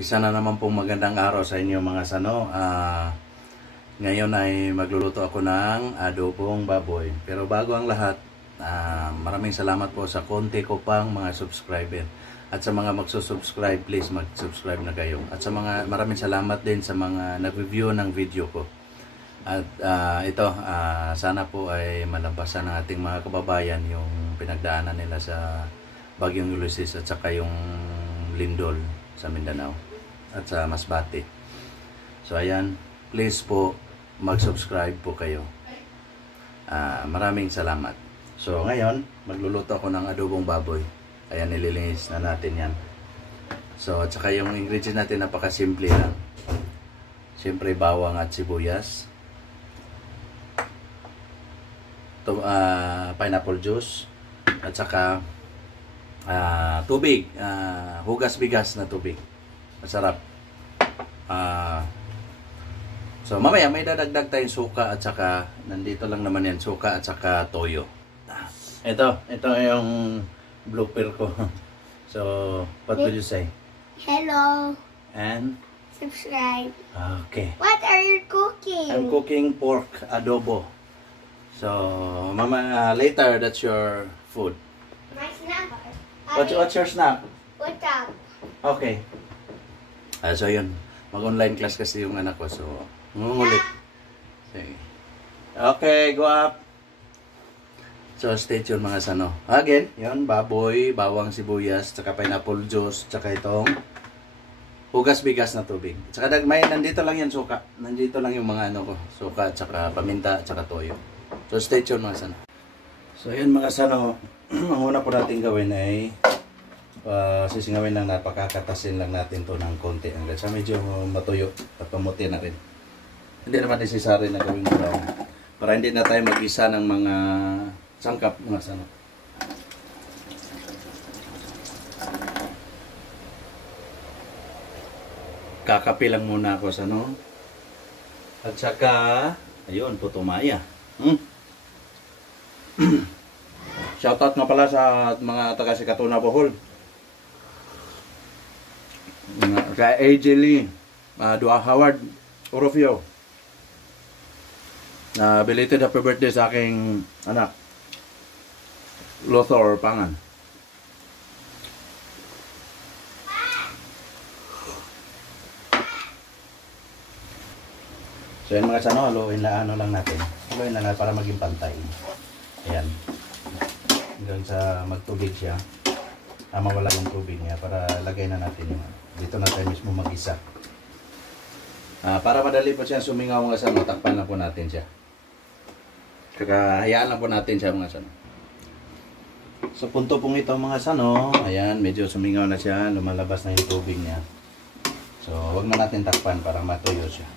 Isa na naman pong magandang araw sa inyo mga sano. Ngayon ay magluluto ako ng adobong baboy. Pero bago ang lahat, maraming salamat po sa konti ko pang mga subscriber. At sa mga magsusubscribe, please mag-subscribe na kayo. At sa mga maraming salamat din sa mga nag-review ng video ko. At ito, sana po ay malampasan ng ating mga kababayan yung pinagdaanan nila sa Bagyong Ulysses at saka yung lindol sa Mindanao at sa Masbate. So ayan, please po mag-subscribe po kayo. Maraming salamat. So ngayon, magluluto ako ng adobong baboy. Ayan, nililinis na natin yan. So at saka yung ingredients natin napakasimple lang. Siyempre bawang at sibuyas. Pineapple juice at saka tubig, hugas bigas na tubig. Masarap. So mamaya may dadagdag tayong suka at saka nandito lang naman yan, suka at saka toyo. Ito yung blooper ko. So what would you say? Hello. And Subscribe. okay. What are you cooking? I'm cooking pork adobo. So mama, later that's your food. My snack. What's your snack? What's up? Okay. So yun, mag-online class kasi yung anak ko, so ngungulit. Sige. Okay, go up. So stay tuned mga sano. Again, yun, baboy, bawang sibuyas, tsaka pineapple juice, tsaka itong hugas bigas na tubig. Tsaka nandito lang yan suka. Nandito lang yung mga ano ko, suka, tsaka paminta, tsaka toyo. So stay tuned mga sano. So yun mga sano, ang una po natin gawin ay sisingawin lang, napakakatasin lang natin to ng konti hanggang sa medyo matuyo at pamuti na rin. Hindi naman necessary na gawin brown para hindi na tayo mag-isa ng mga sangkap mga sano. Kakapi lang muna ako sa no. At saka ayun, putumaya. Shoutout nga pala sa mga taga Sikatuna Bohol. Kay AJ Lee, Dua Howard Orofio. Belated happy birthday sa aking anak, Lothor Pangan. So yan mga sano, haluin na ano lang natin. Haluin na para maging pantay. Ayan. Hanggang sa magtubig siya. Mawala yung tubig niya para lagay na natin yung dito na tayo mismo mag-isa. Para madali po siya sumingaw mga sano, takpan lang po natin siya. Kaya hayaan lang po natin siya mga sano. Sa punto pong ito mga sano, ayan, medyo sumingaw na siya, lumalabas na yung tubig niya. So, wag na natin takpan para matuyo siya.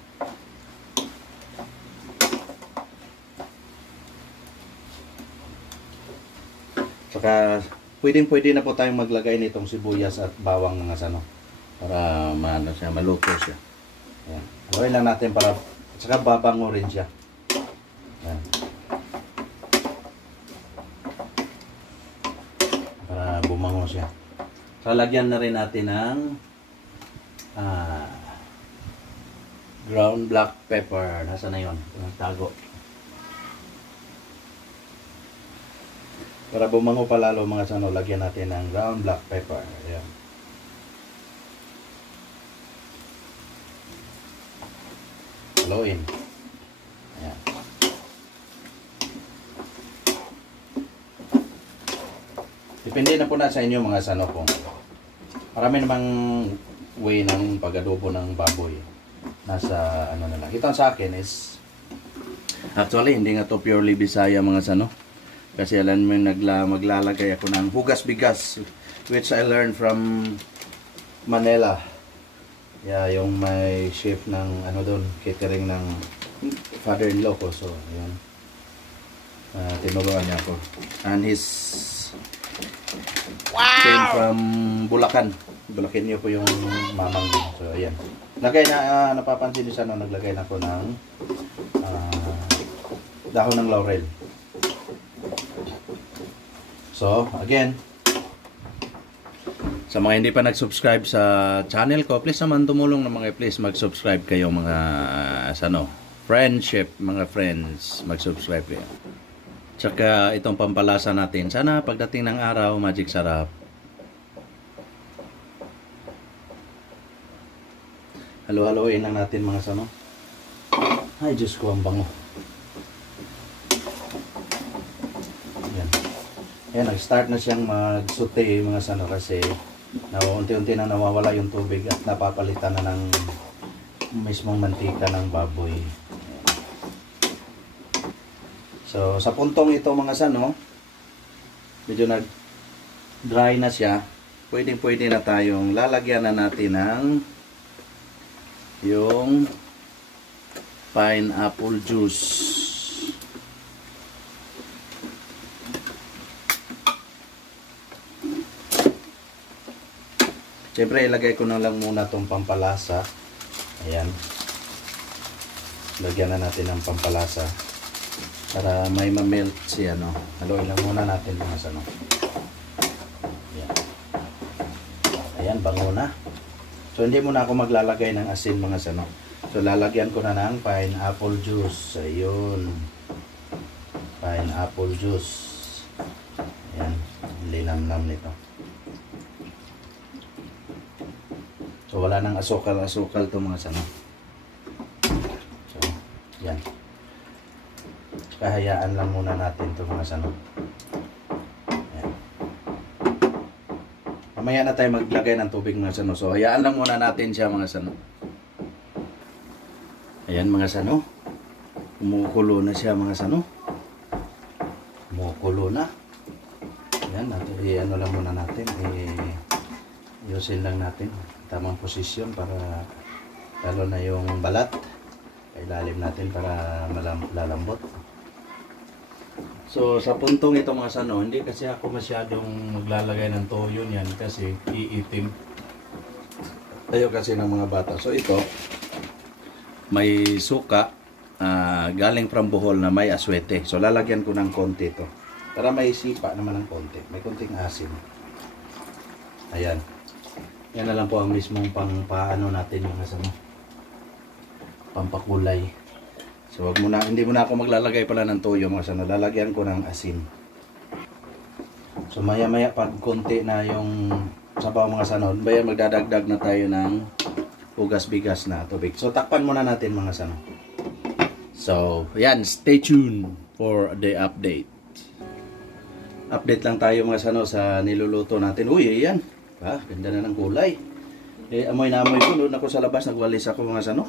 Saka, pwede na po tayong maglagay nitong sibuyas at bawang mga sano. Para maluto siya. Ayan. Gawin lang natin para, saka babango rin siya. Ayan. Para bumango siya. So, lagyan na rin natin ng ground black pepper. Nasa na yun? Tago. Para bumango pa lalo mga sano, lagyan natin ng ground black pepper. Ayan. Haluin. Ayan. Depende na po na sa inyo mga sano kung marami namang way ng pag-adobo ng baboy. Nasa ano na lang. Ito sa akin is actually hindi nga to purely Bisaya mga sano. Kasi alam mo maglalagay ako ng hugas bigas which I learned from Manila. Yeah, yung may chef ng ano doon, catering ng father-in-law ko. So, ayan. Tinuruan niya ako. And he's came from Bulacan. Bulacan niyo po yung mamang niya. So, ayan. Lagay na, napapansin niyo sana, naglagay na ako ng dahon ng laurel. So, again, Sa mga hindi pa nag-subscribe sa channel ko, please naman tumulong na mga please mag-subscribe kayo mga friendship, mga friends, mag-subscribe kayo. Tsaka itong pampalasa natin, sana pagdating ng araw, magic sarap. Halo-haloin lang natin mga sano. Ay, Diyos ko, ang bango. Ayan. Ayan, nag-start na siyang mag-saute mga sano kasi unti-unti na nawawala yung tubig at napapalitan na ng mismong mantika ng baboy. So, sa puntong ito mga sano, medyo nag-dry na siya. Pwede na tayong lalagyan na natin ng yung pineapple juice. Siyempre, ilagay ko na lang muna itong pampalasa. Ayan. Lagyan na natin ng pampalasa para may ma-melt siya, no? Haluin lang muna natin mga sano. Ayan. Ayan, bango na. So, hindi muna ako maglalagay ng asin mga sano. So, lalagyan ko na ng pineapple juice. Ayun. Pineapple juice. Ayan. Linamnam nito. So, wala nang asukal-asukal to mga sano. So, yan. Kahayaan lang muna natin to mga sano. Yan. Mamaya na tayo maglagay ng tubig mga sano. So, hayaan lang muna natin siya mga sano. Ayan mga sano. Kumukulo na siya mga sano. Kumukulo na. Ayan, ano lang muna natin. Ayusin lang natin tamang posisyon para lalo na yung balat ilalim natin para lalambot. So sa puntong ito mga sano, hindi kasi ako masyadong maglalagay ng toyo niyan kasi iitim tayo kasi ng mga bata. So ito may suka galing from Bohol na may aswete, so lalagyan ko ng konti ito para may sipa naman ng konti, may konting asin. Ayan. Yan na lang po ang mismong paano natin mga sano. Pampakulay. So wag muna, hindi muna ako maglalagay pala ng toyo mga sano. Lalagyan ko ng asin. So maya-maya pag konti na yung sabaw mga sano, magdadagdag na tayo ng hugas-bigas na tubig. So takpan muna natin mga sano. So yan, stay tuned for the update. Update lang tayo mga sano sa niluluto natin. Uy, yan. Ganda na ng kulay. Amoy na amoy ko. Doon ako sa labas, nagwalis ako mga sano.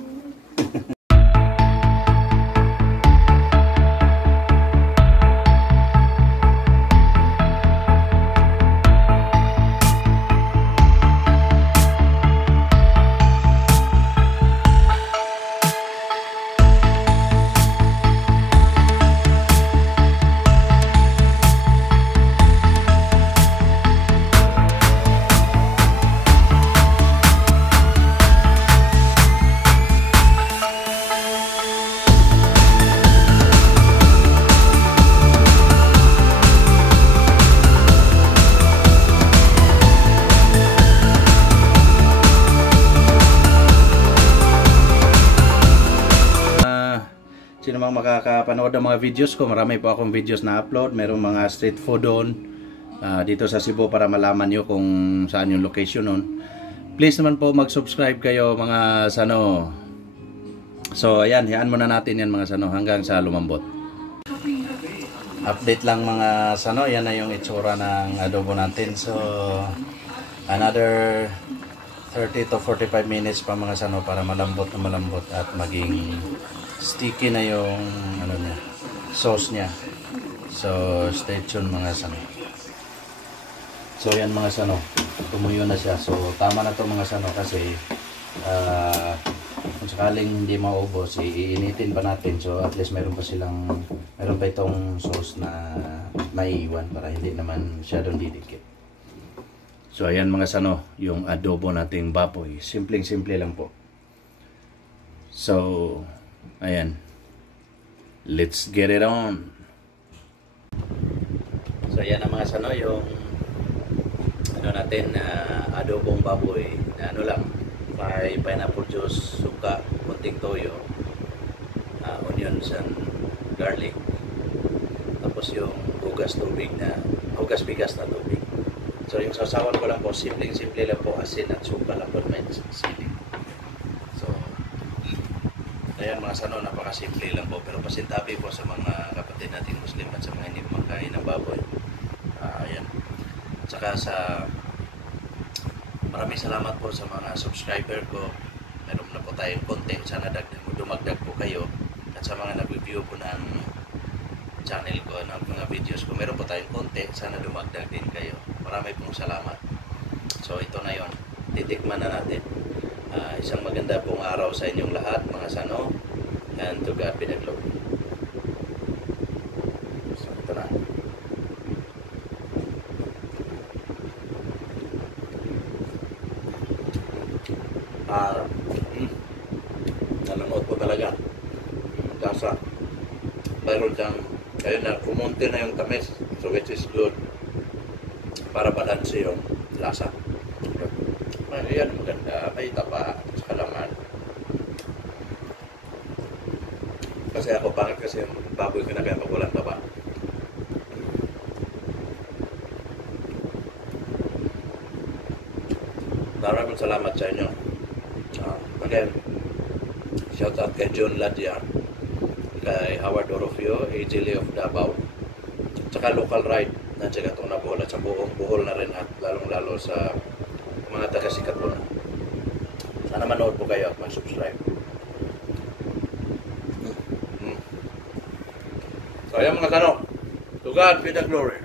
Sino mang makakapanood ng mga videos ko, marami po akong videos na upload. Merong mga street food doon dito sa Cebu para malaman nyo kung saan yung location nun. Please naman po mag-subscribe kayo mga sano. So ayan, hiyaan muna natin yan mga sano hanggang sa lumambot. Update lang mga sano, yan na yung itsura ng adobo natin. So another 30 to 45 minutes pa mga sano para malambot na malambot at maging sticky na yung ano niya, sauce niya. So stay tuned mga sano. So yan mga sano, tumuyo na siya. So tama na to mga sano kasi kung sakaling hindi maubos, iinitin pa natin. So at least meron pa itong sauce na maiiwan para hindi naman masyadong didikit. So ayan mga sano, yung adobo nating baboy. Simpleng-simple lang po. So ayan, let's get it on. So ayan na mga sano, yung ano natin, adobong baboy na ano lang, may pineapple juice, suka, kunting toyo, onions and garlic, tapos yung hugas bigas na tubig. So yung sasawan ko lang po, simple lang po, asin at suka lang po, may sili. So ayan mga sano, napakasimple lang po, pero pasintabi po sa mga kapatid nating Muslim at sa mga hindi kumakain ng baboy. Ayan. Saka maraming salamat po sa mga subscriber ko. Meron na po tayong konti. Sana dumagdag po kayo. At sa mga nag-review po ng channel ko, ng mga videos ko, meron po tayong konti. Sana dumagdag din kayo. Marami pong salamat. So ito na yon. Titikman na natin. Isang maganda pong araw sa inyong lahat, mga sano. And to God be the glory. So ito na. Nalunod po talaga. Lasa. Mayroon siyang, ayun na, kumunti na yung tamis. So which is good. Para balanse yung lasa. Ayan, maganda. May taba sa kalaman. Kasi ako pangit kasi yung baboy kinakain pag walang taba. Maraming salamat sa inyo. Again, shout out kay John Ladya, kay Howard Orofio, AJ Lee of Davao, tsaka local ride na siya itong nabuhol at sa buong Bohol na rin at lalong-lalo sa mga taga-sikat po na. Sana manood po kayo at mag-subscribe. So ayan mga kano, to God be the glory.